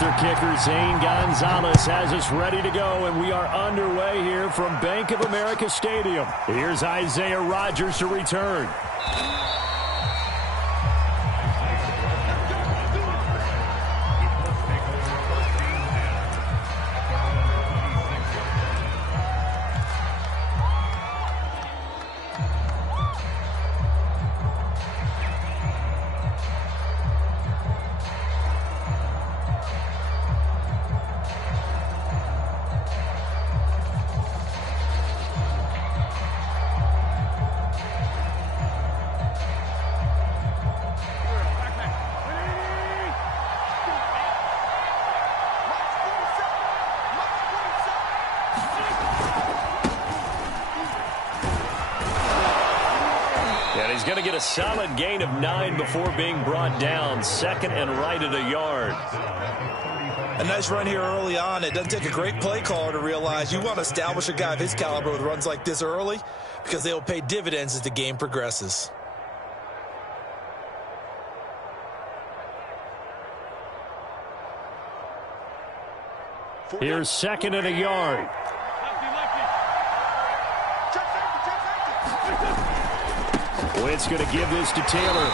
Panther kicker Zane Gonzalez has us ready to go, and we are underway here from Bank of America Stadium. Here's Isaiah Rodgers to return. He's going to get a solid gain of 9 before being brought down. Second and right at a yard. A nice run here early on. It doesn't take a great play caller to realize you want to establish a guy of his caliber with runs like this early because they will pay dividends as the game progresses. Here's second and a yard. It's going to give this to Taylor.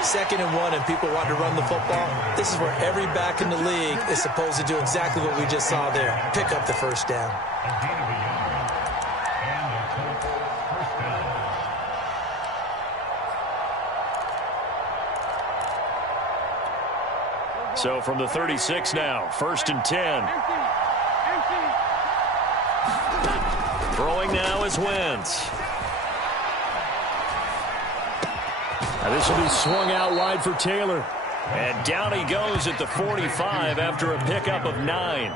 2nd and 1, and people want to run the football. This is where every back in the league is supposed to do exactly what we just saw there. Pick up the first down. So from the 36 now, 1st and 10. Throwing now is Wentz. This will be swung out wide for Taylor. And down he goes at the 45 after a pickup of 9.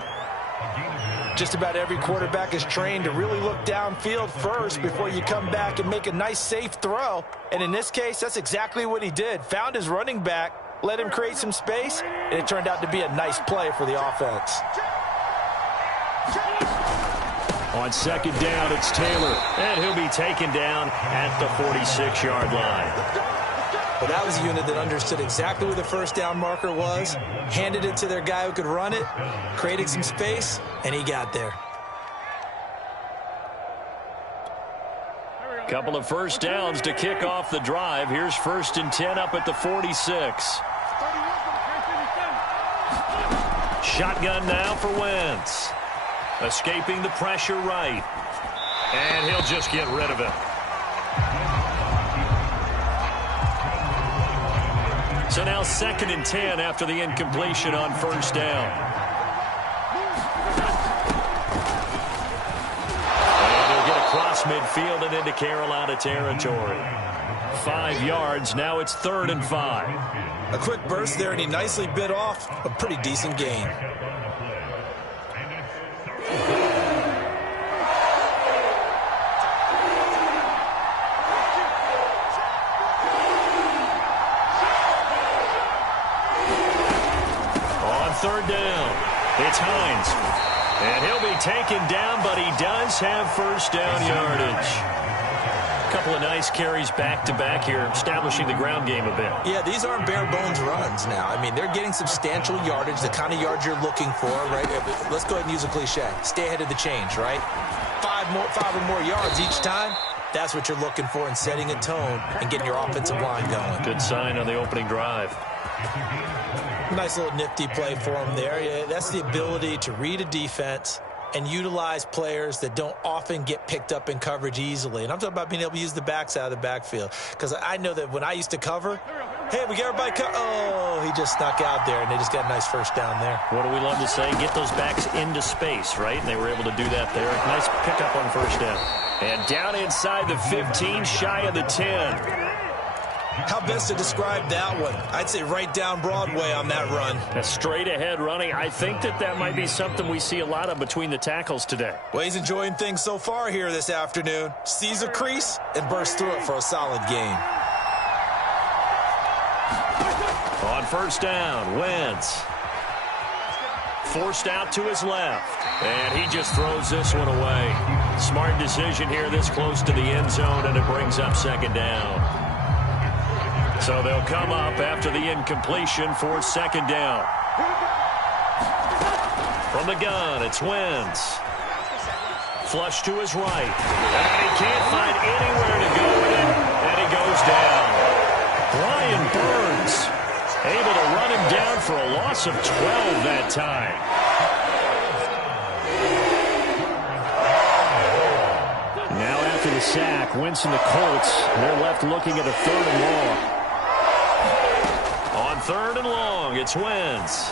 Just about every quarterback is trained to really look downfield first before you come back and make a nice, safe throw. And in this case, that's exactly what he did. Found his running back, let him create some space, and it turned out to be a nice play for the offense. On 2nd down, it's Taylor. And he'll be taken down at the 46-yard line. Well, that was a unit that understood exactly where the first down marker was, handed it to their guy who could run it, created some space, and he got there. Couple of first downs to kick off the drive. Here's 1st and 10 up at the 46. Shotgun now for Wentz. Escaping the pressure right. And he'll just get rid of it. So now 2nd and 10 after the incompletion on 1st down. And he'll get across midfield and into Carolina territory. 5 yards. Now it's 3rd and 5. A quick burst there, and he nicely bit off a pretty decent gain. On 3rd down, it's Hines. And he'll be taken down, but he does have 1st down yardage. A couple of nice carries back-to-back here, establishing the ground game a bit. Yeah, these aren't bare-bones runs now. I mean, they're getting substantial yardage, the kind of yards you're looking for, right? Let's go ahead and use a cliche. Stay ahead of the change, right? 5 or more yards each time. That's what you're looking for in setting a tone and getting your offensive line going. Good sign on the opening drive. Nice little nifty play for him there. Yeah, that's the ability to read a defense and utilize players that don't often get picked up in coverage easily. And I'm talking about being able to use the backs out of the backfield. Because I know that when I used to cover, hey, we got everybody oh, he just snuck out there, and they just got a nice 1st down there. What do we love to say? Get those backs into space, right? And they were able to do that there. Nice pickup on 1st down. And down inside the 15, shy of the 10. How best to describe that one? I'd say right down Broadway on that run. A straight ahead running. I think that might be something we see a lot of between the tackles today. Well, he's enjoying things so far here this afternoon. Sees a crease and bursts through it for a solid gain. On 1st down, Wentz. Forced out to his left. And he just throws this one away. Smart decision here this close to the end zone, and it brings up 2nd down. So they'll come up after the incompletion for 2nd down. From the gun, it's Wentz. Flush to his right. And he can't find anywhere to go in, and he goes down. Brian Burns able to run him down for a loss of 12 that time. Now after the sack, Wentz and the Colts, they're left looking at a 3rd and long. On 3rd and long, it's Wentz.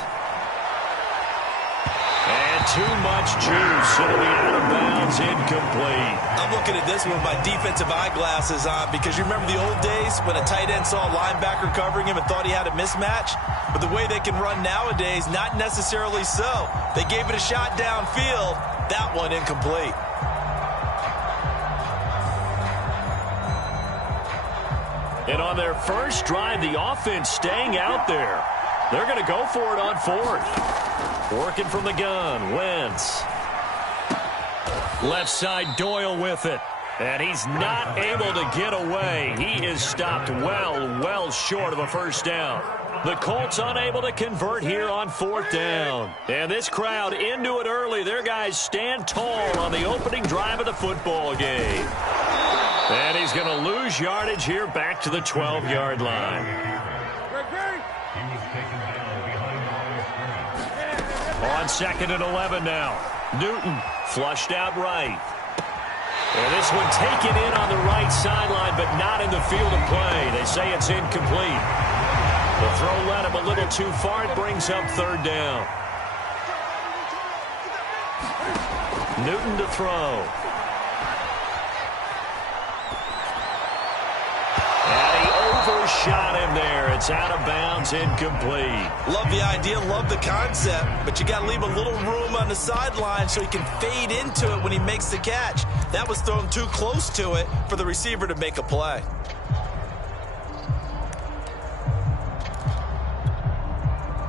And too much juice. It'll be out of bounds, incomplete. I'm looking at this with my defensive eyeglasses on because you remember the old days when a tight end saw a linebacker covering him and thought he had a mismatch? But the way they can run nowadays, not necessarily so. They gave it a shot downfield. That one incomplete. And on their first drive, the offense staying out there. They're going to go for it on 4th. Working from the gun, Wentz. Left side, Doyle with it. And he's not able to get away. He is stopped well short of a first down. The Colts unable to convert here on 4th down. And this crowd into it early. Their guys stand tall on the opening drive of the football game. And he's going to lose yardage here back to the 12-yard line. On 2nd and 11 now. Newton flushed out right. And this one taken in on the right sideline, but not in the field of play. They say it's incomplete. The throw led him a little too far. It brings up 3rd down. Newton to throw. Overshot him there. It's out of bounds, incomplete. Love the idea, love the concept, but you got to leave a little room on the sideline so he can fade into it when he makes the catch. That was thrown too close to it for the receiver to make a play.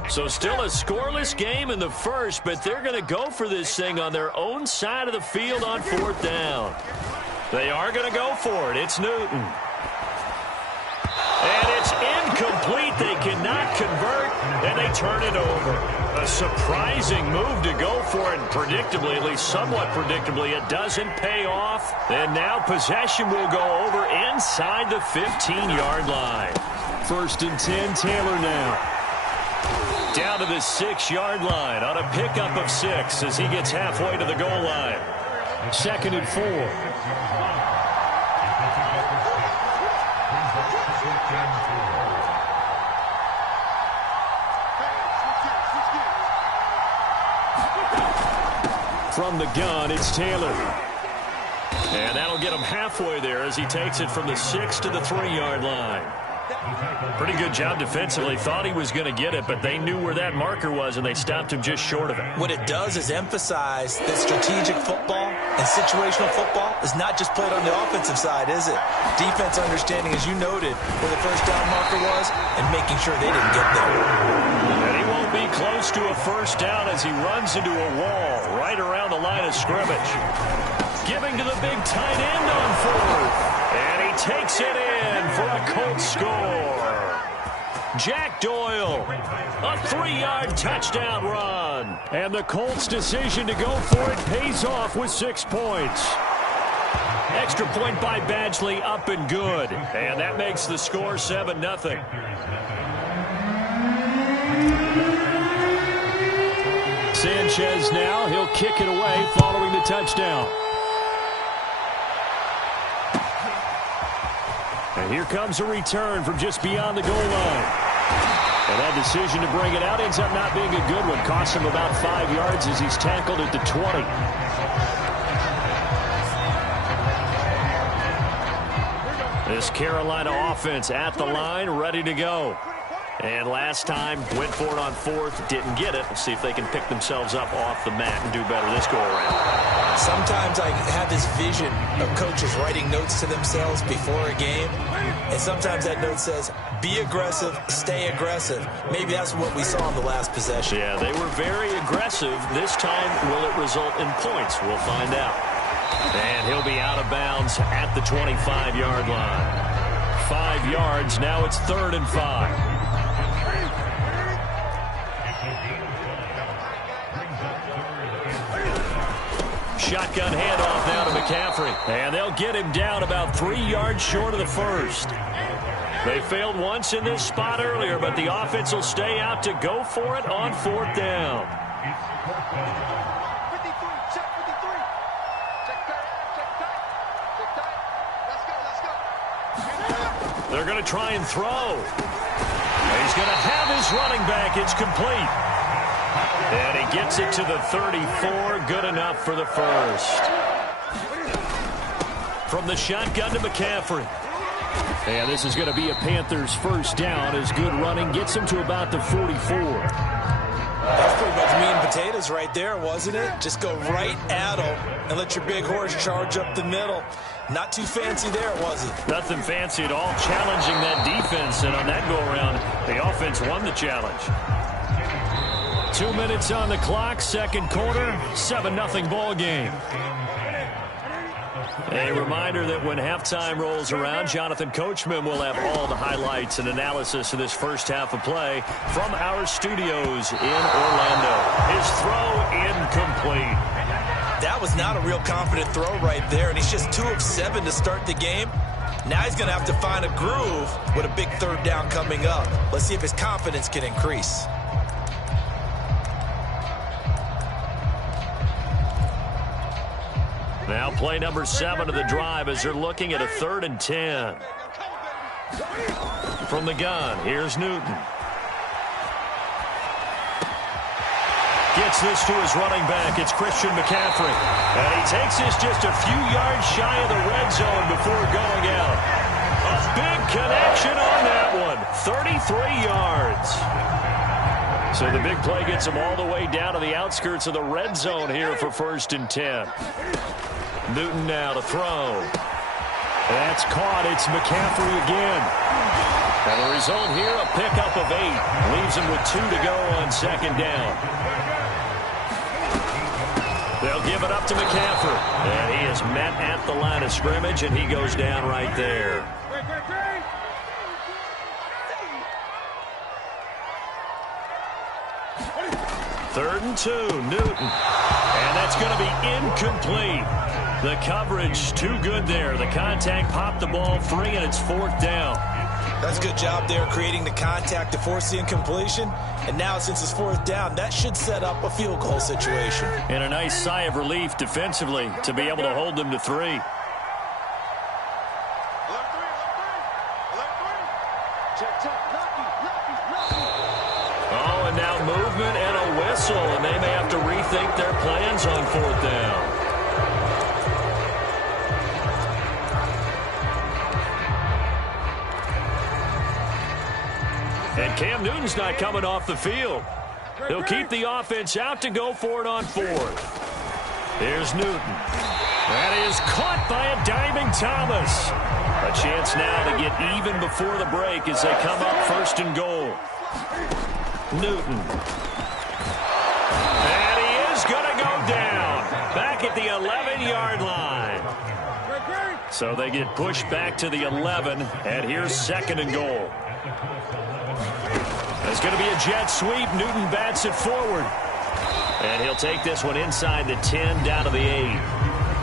So still a scoreless game in the first, but they're going to go for this thing on their own side of the field on 4th down. They are going to go for it. It's Newton. And it's incomplete. They cannot convert, and they turn it over. A surprising move to go for it, and predictably, at least somewhat predictably, it doesn't pay off. And now possession will go over inside the 15-yard line. 1st and 10, Taylor now. Down to the 6-yard line on a pickup of 6 as he gets halfway to the goal line. 2nd and 4. From the gun, it's Taylor. And that'll get him halfway there as he takes it from the 6 to the 3-yard line. Pretty good job defensively. Thought he was going to get it, but they knew where that marker was, and they stopped him just short of it. What it does is emphasize that strategic football and situational football is not just played on the offensive side, is it? Defense understanding, as you noted, where the first down marker was and making sure they didn't get there. And he won't be close to a first down as he runs into a wall right around the line of scrimmage. Giving to the big tight end on 4th. And he takes it in for a Colts score. Jack Doyle, a 3-yard touchdown run. And the Colts' decision to go for it pays off with 6 points. Extra point by Badgley, up and good. And that makes the score 7-0. Sanchez now, he'll kick it away following the touchdown. And here comes a return from just beyond the goal line. And that decision to bring it out ends up not being a good one. Costs him about 5 yards as he's tackled at the 20. This Carolina offense at the line, ready to go. And last time, went for it on 4th, didn't get it. We'll see if they can pick themselves up off the mat and do better this go-around. Sometimes I have this vision of coaches writing notes to themselves before a game, and sometimes that note says, be aggressive, stay aggressive. Maybe that's what we saw in the last possession. Yeah, they were very aggressive. This time, will it result in points? We'll find out. And he'll be out of bounds at the 25-yard line. 5 yards, now it's 3rd and 5. shotgun handoff now to McCaffrey. And they'll get him down about 3 yards short of the first. They failed once in this spot earlier, but the offense will stay out to go for it on 4th down. They're going to try and throw. He's going to have his running back. It's complete. And he gets it to the 34. Good enough for the first. From the shotgun to McCaffrey. And this is going to be a Panthers first down as good running gets him to about the 44. That's pretty much meat and potatoes right there, wasn't it? Just go right at him and let your big horse charge up the middle. Not too fancy there, was it? Nothing fancy at all. Challenging that defense, and on that go-around, the offense won the challenge. 2 minutes on the clock, second quarter, 7-0 ball game. A reminder that when halftime rolls around, Jonathan Coachman will have all the highlights and analysis of this first half of play from our studios in Orlando. His throw incomplete. That was not a real confident throw right there, and he's just 2 of 7 to start the game. Now he's going to have to find a groove with a big third down coming up. Let's see if his confidence can increase. Now play number 7 of the drive as they're looking at a 3rd and 10. From the gun, here's Newton. Gets this to his running back. It's Christian McCaffrey. And he takes this just a few yards shy of the red zone before going out. A big connection on that one. 33 yards. So the big play gets him all the way down to the outskirts of the red zone here for 1st and 10. Newton now to throw. That's caught. It's McCaffrey again. And the result here, a pickup of 8. Leaves him with 2 to go on 2nd down. They'll give it up to McCaffrey. And he is met at the line of scrimmage, and he goes down right there. Third and 2, Newton. And that's going to be incomplete. The coverage too good there. The contact popped the ball free, and it's 4th down. That's a good job there creating the contact to force the incompletion. And now since it's 4th down, that should set up a field goal situation. And a nice sigh of relief defensively to be able to hold them to 3. Oh, and now movement and a whistle, and they may have to rethink their plans on 4th down. And Cam Newton's not coming off the field. He'll keep the offense out to go for it on 4th. Here's Newton. That is caught by a diving Thomas. A chance now to get even before the break as they come up 1st and goal. Newton. And he is going to go down. Back at the 11-yard line. So they get pushed back to the 11, and here's 2nd and goal. It's going to be a jet sweep. Newton bats it forward. And he'll take this one inside the 10 down to the 8.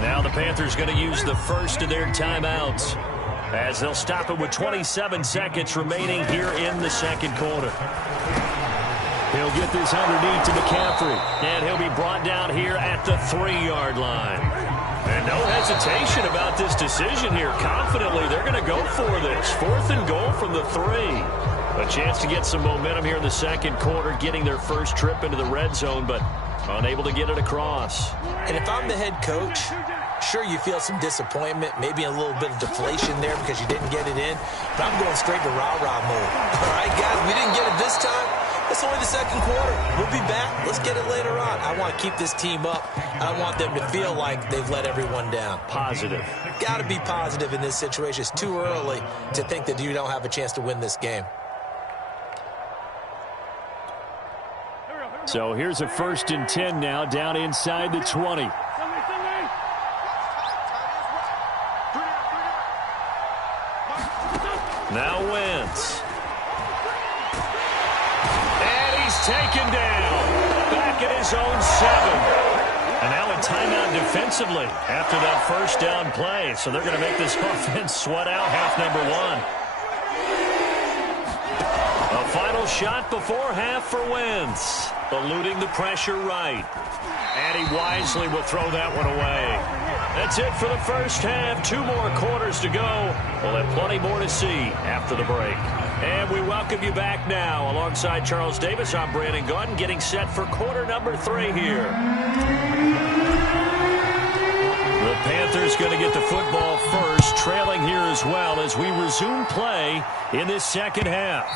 Now the Panthers going to use the first of their timeouts as they'll stop it with 27 seconds remaining here in the 2nd quarter. He'll get this underneath to McCaffrey. And he'll be brought down here at the 3-yard line. And no hesitation about this decision here. Confidently, they're going to go for this. 4th and goal from the 3. A chance to get some momentum here in the 2nd quarter, getting their first trip into the red zone, but unable to get it across. And if I'm the head coach, sure, you feel some disappointment, maybe a little bit of deflation there because you didn't get it in, but I'm going straight to rah-rah mode. All right, guys, we didn't get it this time. It's only the 2nd quarter. We'll be back. Let's get it later on. I want to keep this team up. I want them to feel like they've let everyone down. Positive. Got to be positive in this situation. It's too early to think that you don't have a chance to win this game. So here's a 1st and 10 now, down inside the 20. Now Wentz. And he's taken down. Back at his own 7. And now a timeout defensively after that first down play. So they're going to make this offense sweat out half number one. A final shot before half for Wentz. Eluding the pressure right. And he wisely will throw that one away. That's it for the first half. 2 more quarters to go. We'll have plenty more to see after the break. And we welcome you back now. Alongside Charles Davis, I'm Brandon Gaudin, getting set for quarter number 3 here. The Panthers going to get the football first, trailing here as well as we resume play in this second half.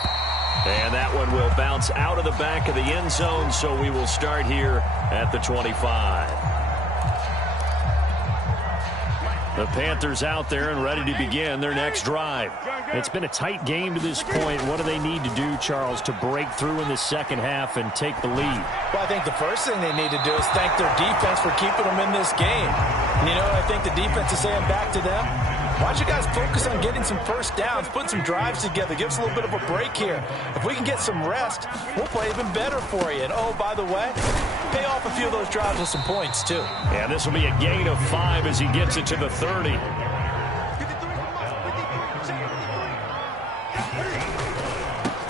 And that one will bounce out of the back of the end zone, so we will start here at the 25. The Panthers out there and ready to begin their next drive. It's been a tight game to this point. What do they need to do, Charles, to break through in the second half and take the lead? Well, I think the first thing they need to do is thank their defense for keeping them in this game. And you know, I think the defense is saying back to them, why don't you guys focus on getting some first downs, put some drives together, give us a little bit of a break here. If we can get some rest, we'll play even better for you. And, oh, by the way, pay off a few of those drives with some points, too. Yeah, this will be a gain of 5 as he gets it to the 30.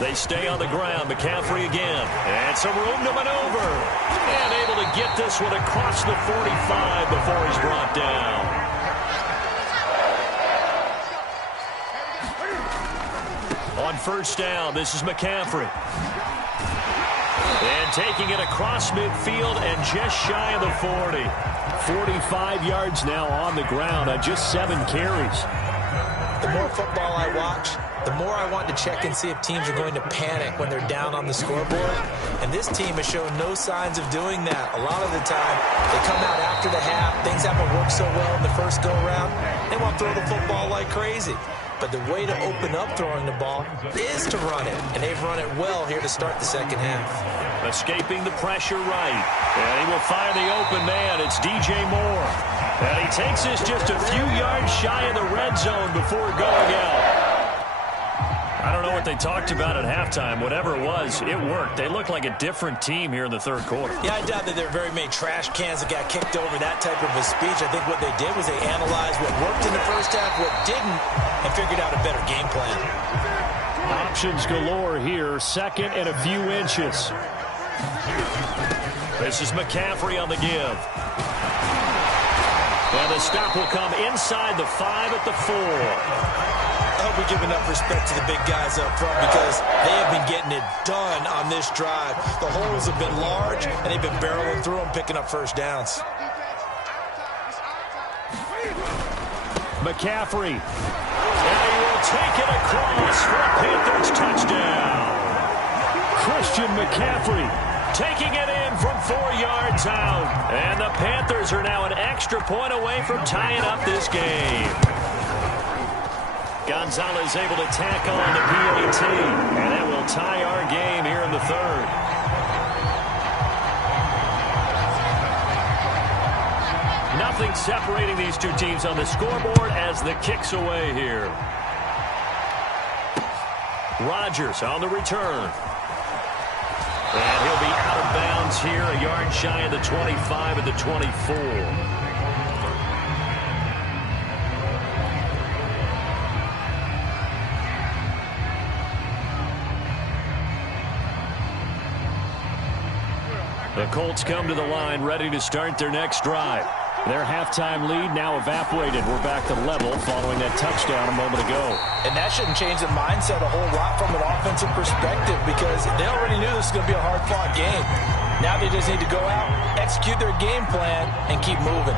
They stay on the ground. McCaffrey again. And some room to maneuver. And able to get this one across the 45 before he's brought down. On first down, this is McCaffrey. And taking it across midfield and just shy of the 40. 45 yards now on the ground on just 7 carries. The more football I watch, the more I want to check and see if teams are going to panic when they're down on the scoreboard. And this team has shown no signs of doing that. A lot of the time, they come out after the half. Things haven't worked so well in the first go-around. They want to throw the football like crazy. But the way to open up throwing the ball is to run it. And they've run it well here to start the second half. Escaping the pressure right. And he will find the open man. It's DJ Moore. And he takes this just a few yards shy of the red zone before going out. I don't know what they talked about at halftime. Whatever it was, it worked. They look like a different team here in the third quarter. Yeah, I doubt that there are very many trash cans that got kicked over that type of a speech. I think what they did was they analyzed what worked in the first half, what didn't, and figured out a better game plan. Options galore here. Second and a few inches. This is McCaffrey on the give. And the stop will come inside the 5 at the 4. I hope we give enough respect to the big guys up front because they have been getting it done on this drive. The holes have been large, and they've been barreling through them, picking up first downs. McCaffrey. And he will take it across for a Panthers touchdown. Christian McCaffrey taking it in from 4 yards out. And the Panthers are now an extra point away from tying up this game. Gonzalez able to tack on the PAT, and that will tie our game here in the third. Nothing separating these two teams on the scoreboard as the kick's away here. Rodgers on the return. And he'll be out of bounds here, a yard shy of the 25 at the 24. The Colts come to the line, ready to start their next drive. Their halftime lead now evaporated. We're back to level following that touchdown a moment ago. And that shouldn't change the mindset a whole lot from an offensive perspective because they already knew this was going to be a hard-fought game. Now they just need to go out, execute their game plan, and keep moving.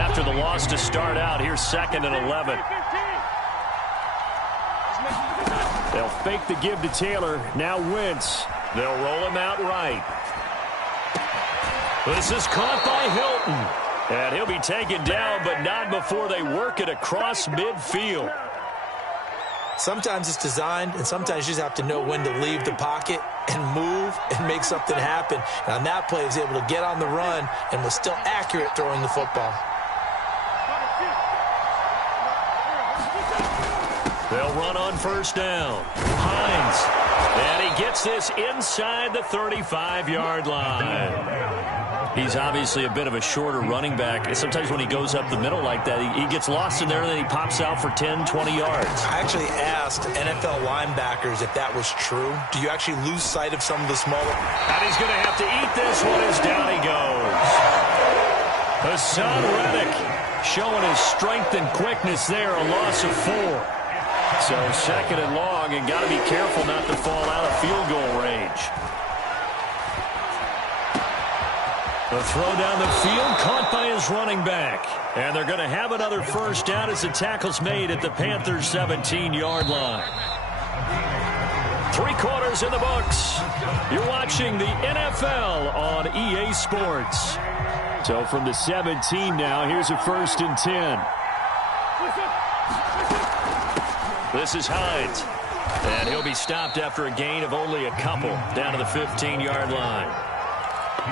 After the loss to start out, here's 2nd and 11. They'll fake the give to Taylor. Now Wentz. They'll roll him out right. This is caught by Hilton. And he'll be taken down, but not before they work it across midfield. Sometimes it's designed, and sometimes you just have to know when to leave the pocket and move and make something happen. And on that play, he was able to get on the run and was still accurate throwing the football. They'll run on first down. Hines. And he gets this inside the 35-yard line. He's obviously a bit of a shorter running back. And sometimes when he goes up the middle like that, he gets lost in there, and then he pops out for 10, 20 yards. I actually asked NFL linebackers if that was true. Do you actually lose sight of some of the smaller? And he's going to have to eat this one as down he goes. Hassan Reddick showing his strength and quickness there, a loss of 4. So 2nd and long, and got to be careful not to fall out of field goal range. The throw down the field, caught by his running back. And they're going to have another first down as the tackle's made at the Panthers' 17-yard line. 3 quarters in the books. You're watching the NFL on EA Sports. So from the 17 now, here's a 1st and 10. This is Hines. And he'll be stopped after a gain of only a couple down to the 15-yard line.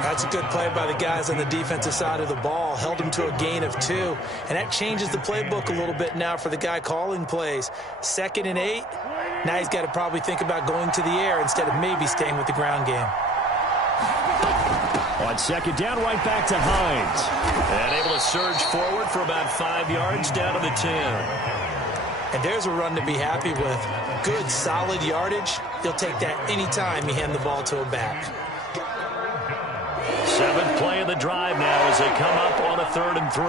That's a good play by the guys on the defensive side of the ball. Held him to a gain of 2. And that changes the playbook a little bit now for the guy calling plays. 2nd and 8. Now he's got to probably think about going to the air instead of maybe staying with the ground game. On 2nd down, right back to Hines. And able to surge forward for about 5 yards down to the 10. And there's a run to be happy with. Good, solid yardage. He'll take that anytime you hand the ball to a back. 7th play of the drive now as they come up on a 3rd and 3.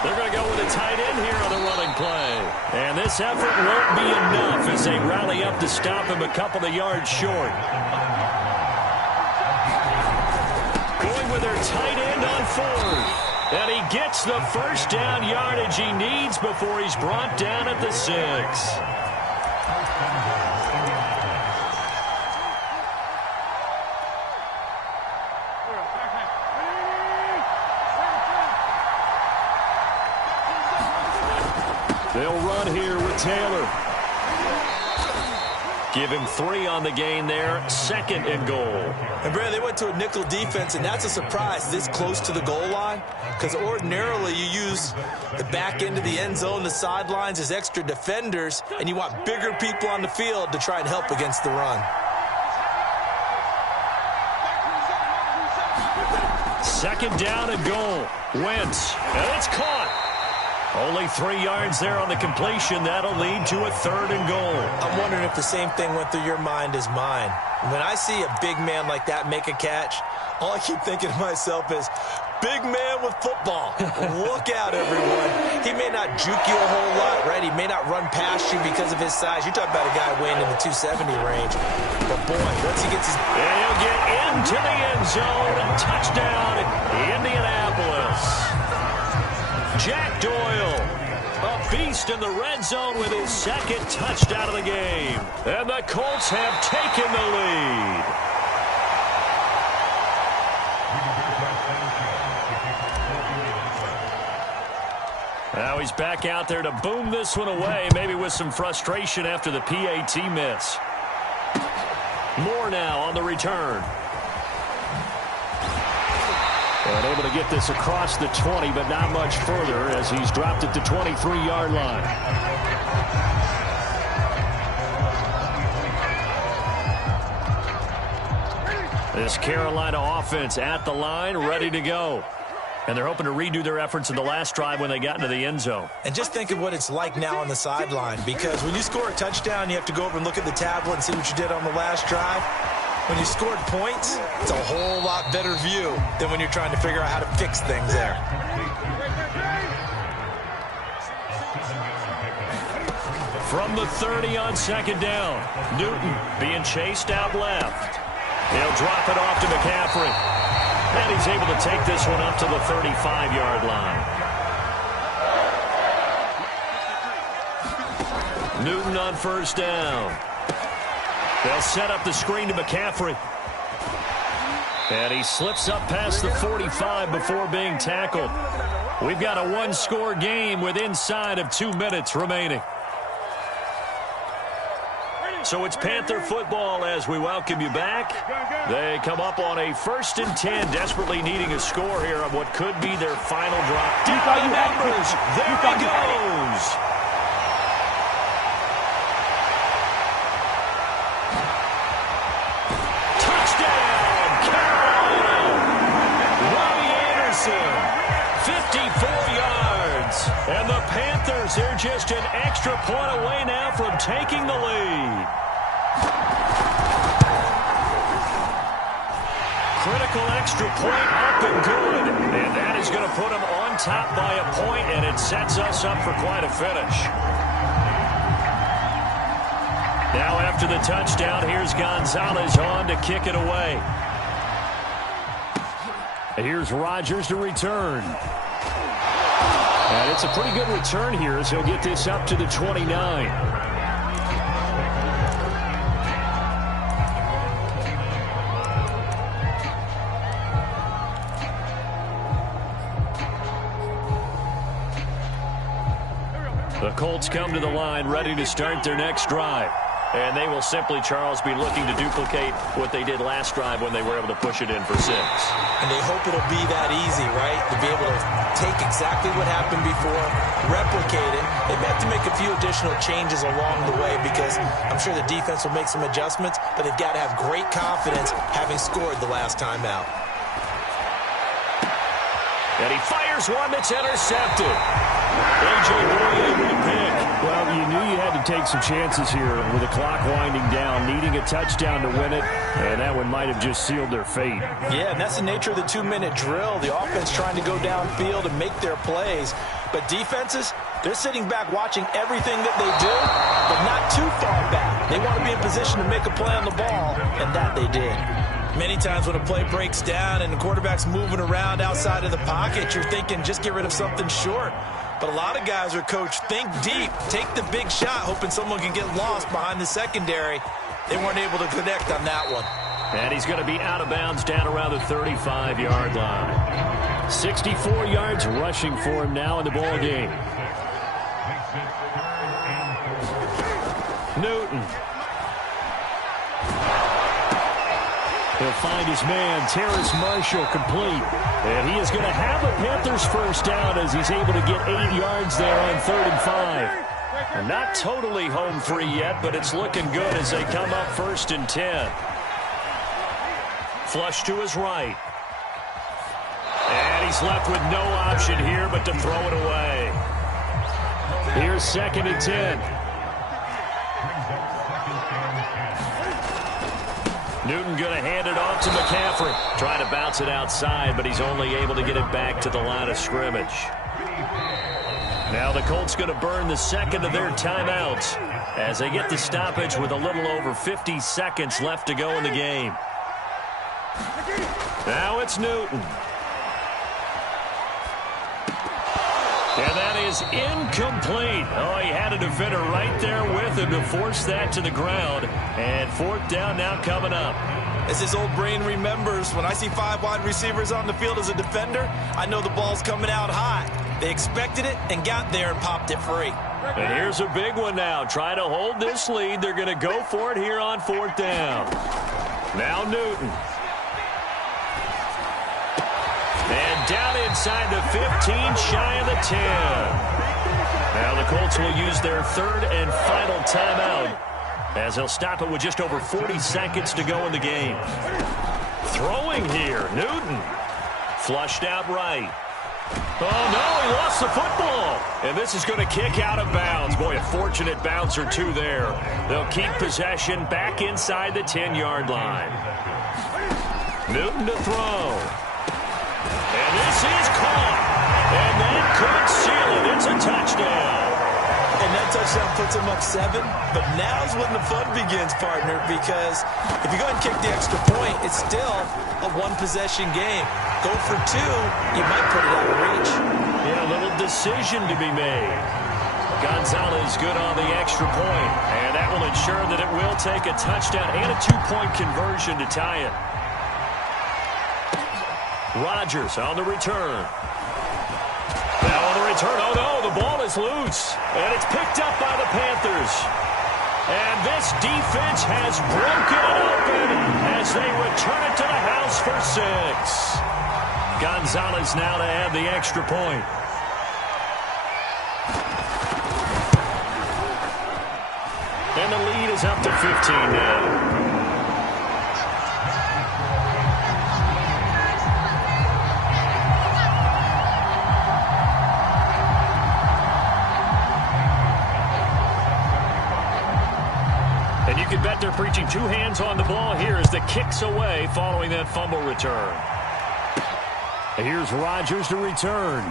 They're going to go with a tight end here on the running play. And this effort won't be enough as they rally up to stop him a couple of yards short. Going with their tight end on 4th. And he gets the first down yardage he needs before he's brought down at the 6. They'll run here with Taylor. Give him 3 on the gain there. 2nd and goal. And, Brad, they went to a nickel defense, and that's a surprise this close to the goal line, because ordinarily you use the back end of the end zone, the sidelines as extra defenders, and you want bigger people on the field to try and help against the run. 2nd down and goal. Wentz. And it's caught. Only 3 yards there on the completion. That'll lead to a 3rd and goal. I'm wondering if the same thing went through your mind as mine. When I see a big man like that make a catch, all I keep thinking to myself is, big man with football. Look out, everyone. He may not juke you a whole lot, right? He may not run past you because of his size. You're talking about a guy weighing in the 270 range. But, boy, once he gets his... And he'll get into the end zone. Touchdown, Indianapolis. Jack Doyle, a beast in the red zone with his 2nd touchdown of the game. And the Colts have taken the lead. Now he's back out there to boom this one away, maybe with some frustration after the PAT miss. Moore now on the return. And able to get this across the 20, but not much further as he's dropped at the 23-yard line. This Carolina offense at the line, ready to go. And they're hoping to redo their efforts in the last drive when they got into the end zone. And just think of what it's like now on the sideline, because when you score a touchdown, you have to go over and look at the tablet and see what you did on the last drive. When you scored points, it's a whole lot better view than when you're trying to figure out how to fix things there. From the 30 on 2nd down, Newton being chased out left. He'll drop it off to McCaffrey. And he's able to take this one up to the 35-yard line. Newton on 1st down. They'll set up the screen to McCaffrey. And he slips up past the 45 before being tackled. We've got a one-score game with inside of 2 minutes remaining. So it's Panther football as we welcome you back. They come up on a 1st and 10, desperately needing a score here on what could be their final drop. Down the numbers. There he goes. just an extra point away now from taking the lead. Critical extra point up and good. And that is going to put them on top by a point, and it sets us up for quite a finish. Now after the touchdown, here's Gonzalez on to kick it away. Here's Rodgers to return. And it's a pretty good return here as he'll get this up to the 29. The Colts come to the line ready to start their next drive. And they will simply, Charles, be looking to duplicate what they did last drive when they were able to push it in for 6. And they hope it'll be that easy, right? To be able to take exactly what happened before, replicate it. They may have to make a few additional changes along the way because I'm sure the defense will make some adjustments, but they've got to have great confidence having scored the last time out. And he fires one that's intercepted. A.J. Boyd able to pick. Well, you knew you had to take some chances here with the clock winding down, needing a touchdown to win it, and that one might have just sealed their fate. Yeah, and that's the nature of the 2-minute drill. The offense trying to go downfield and make their plays. But defenses, they're sitting back watching everything that they do, but not too far back. They want to be in position to make a play on the ball, and that they did. Many times when a play breaks down and the quarterback's moving around outside of the pocket, you're thinking just get rid of something short. But a lot of guys are coached, think deep, take the big shot, hoping someone can get lost behind the secondary. They weren't able to connect on that one. And he's going to be out of bounds down around the 35-yard line. 64 yards rushing for him now in the ball game. Newton. He'll find his man, Terrace Marshall, complete. And he is going to have a Panthers first down as he's able to get 8 yards there on 3rd and 5. And not totally home free yet, but it's looking good as they come up 1st and 10. Flush to his right. And he's left with no option here but to throw it away. Here's 2nd and 10. Newton going to hand it off to McCaffrey. Trying to bounce it outside, but he's only able to get it back to the line of scrimmage. Now the Colts going to burn the second of their timeouts as they get the stoppage with a little over 50 seconds left to go in the game. Now it's Newton. And that is incomplete. Oh, he had a defender right there with him to force that to the ground. And 4th down now coming up. As his old brain remembers, when I see 5 wide receivers on the field as a defender, I know the ball's coming out hot. They expected it and got there and popped it free. And here's a big one now. Trying to hold this lead. They're going to go for it here on 4th down. Now Newton. And down inside the 15, shy of the 10. Now the Colts will use their 3rd and final timeout as they'll stop it with just over 40 seconds to go in the game. Throwing here, Newton. Flushed out right. Oh, no, he lost the football. And this is going to kick out of bounds. Boy, a fortunate bounce or two there. They'll keep possession back inside the 10-yard line. Newton to throw. And this is caught. And that could seal it. It's a touchdown. And that touchdown puts him up 7. But now's when the fun begins, partner, because if you go ahead and kick the extra point, it's still a one-possession game. Go for 2, you might put it out of reach. Yeah, a little decision to be made. Gonzalez good on the extra point. And that will ensure that it will take a touchdown and a 2-point conversion to tie it. Rodgers on the return. Now on the return, oh no, the ball is loose. And it's picked up by the Panthers. And this defense has broken it open as they return it to the house for 6. Gonzalez now to add the extra point. And the lead is up to 15 now. And you can bet they're preaching two hands on the ball here as the kick's away following that fumble return. Here's Rodgers to return.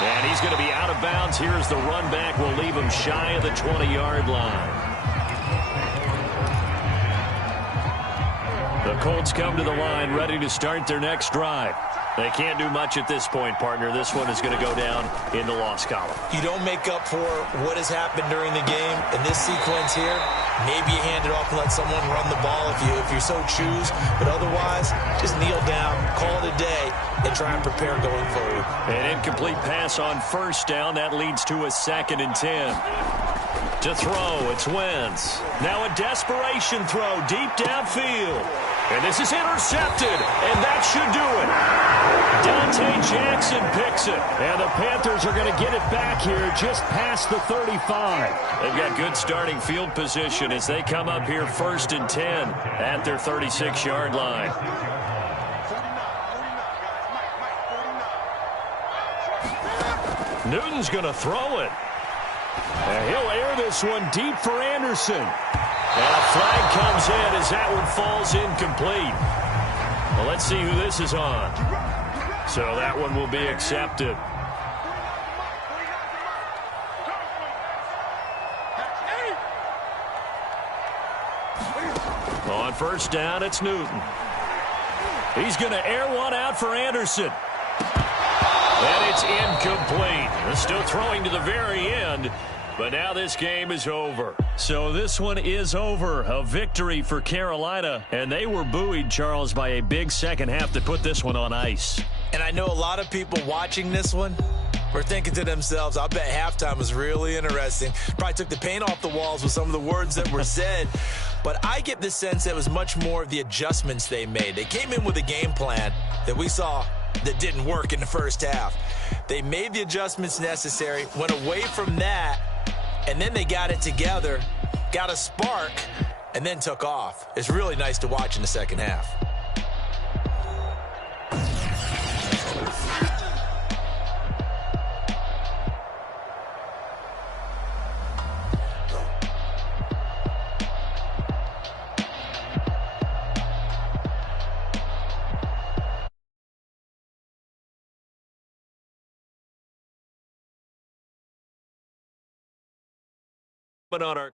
And he's going to be out of bounds. Here's the run back. Will leave him shy of the 20-yard line. The Colts come to the line ready to start their next drive. They can't do much at this point, partner. This one is going to go down in the loss column. You don't make up for what has happened during the game. In this sequence here, maybe you hand it off and let someone run the ball if you so choose. But otherwise, just kneel down, call it a day, and try and prepare going forward. An incomplete pass on first down. That leads to a 2nd and 10. To throw, it's Wentz. Now a desperation throw deep downfield. And this is intercepted, and that should do it. Dante Jackson picks it. And the Panthers are going to get it back here just past the 35. They've got good starting field position as they come up here 1st and 10 at their 36-yard line. Newton's going to throw it. And he'll air this one deep for Anderson. And a flag comes in as that one falls incomplete. Well, let's see who this is on. So that one will be accepted. On first down, it's Newton. He's going to air one out for Anderson. And it's incomplete. They're still throwing to the very end. But now this game is over. So this one is over. A victory for Carolina. And they were buoyed, Charles, by a big second half that put this one on ice. And I know a lot of people watching this one were thinking to themselves, I bet halftime was really interesting. Probably took the paint off the walls with some of the words that were said. But I get the sense that it was much more of the adjustments they made. They came in with a game plan that we saw that didn't work in the first half. They made the adjustments necessary, went away from that, and then they got it together, got a spark, and then took off. It's really nice to watch in the second half. On our